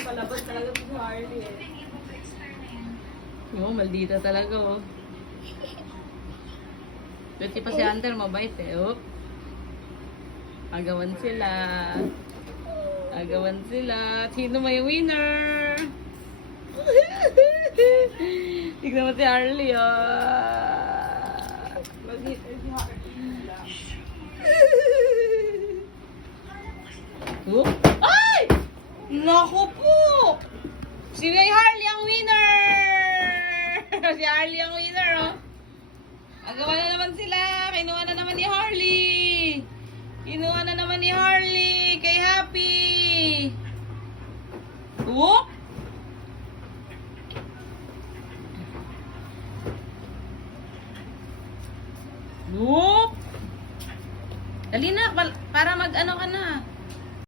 Palabas talaga si Harley eh. Oo, maldita talaga oh. Buti pa si Hunter, mabait eh. Oh. Agawan sila. Agawan sila. Sino may winner? Tignan mo si Harley oh. Maldita si Harley. Oh? Ay! Naku po! Si Harley ang winner! Si Harley ang winner, oh. Agawa na naman sila. Kinuha na naman ni Harley. Kinuha na naman ni Harley kay Happy. Whoop! Whoop! Dali na, para mag-ano ka na.